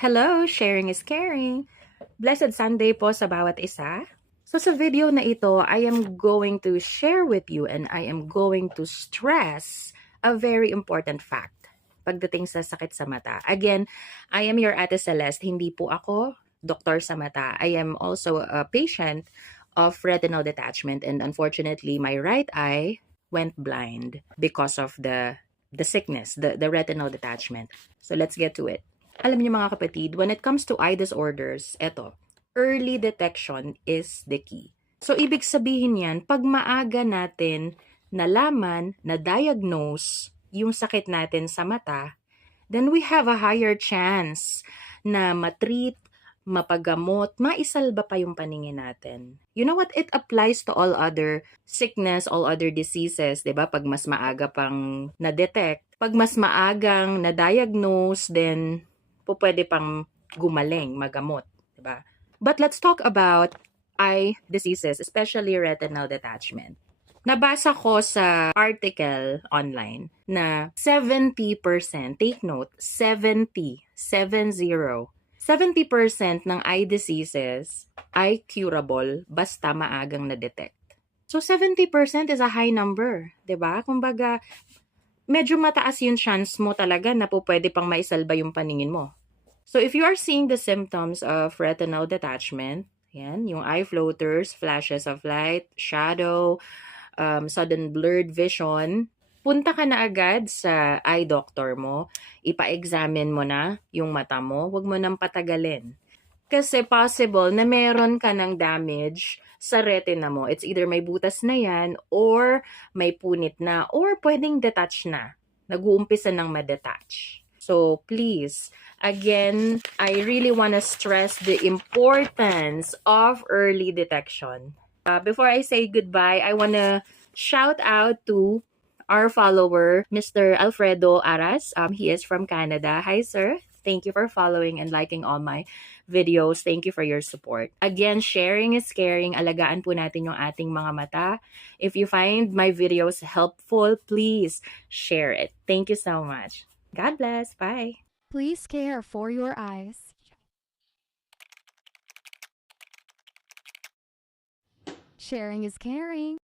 Hello, sharing is caring. Blessed Sunday po sa bawat isa. So sa video na ito, I am going to share with you and I am going to stress a very important fact pagdating sa sakit sa mata. Again, I am your Ate Celeste. Hindi po ako doktor sa mata. I am also a patient of retinal detachment and unfortunately, my right eye went blind because of the sickness, the retinal detachment. So let's get to it. Alam niyo mga kapatid, when it comes to eye disorders, eto, early detection is the key. So, ibig sabihin yan, pag maaga natin nalaman, na-diagnose yung sakit natin sa mata, then we have a higher chance na matreat, mapagamot, maisalba pa yung paningin natin. You know what? It applies to all other sickness, all other diseases, 'di ba? Pag mas maaga pang na-detect, pag mas maagang na-diagnose, then pwede pang gumaling, magamot, 'di ba? But let's talk about eye diseases, especially retinal detachment. Nabasa ko sa article online na 70%, take note, 70% ng eye diseases ay curable basta maagang na-detect. So 70% is a high number, 'di ba? Kumbaga, medyo mataas yung chance mo talaga na pwede pang maisalba yung paningin mo. So if you are seeing the symptoms of retinal detachment, yan, yung eye floaters, flashes of light, shadow, sudden blurred vision, punta ka na agad sa eye doctor mo, ipa-examine mo na yung mata mo, huwag mo nang patagalin. Kasi possible na meron ka ng damage sa retina mo. It's either may butas na yan, or may punit na, or pwedeng detach na. Nag-uumpisa ng ma-detach. So please, again, I really want to stress the importance of early detection. Before I say goodbye, I want to shout out to our follower, Mr. Alfredo Aras. He is from Canada. Hi, sir. Thank you for following and liking all my videos. Thank you for your support. Again, sharing is caring. Alagaan po natin yung ating mga mata. If you find my videos helpful, please share it. Thank you so much. God bless. Bye. Please care for your eyes. Sharing is caring.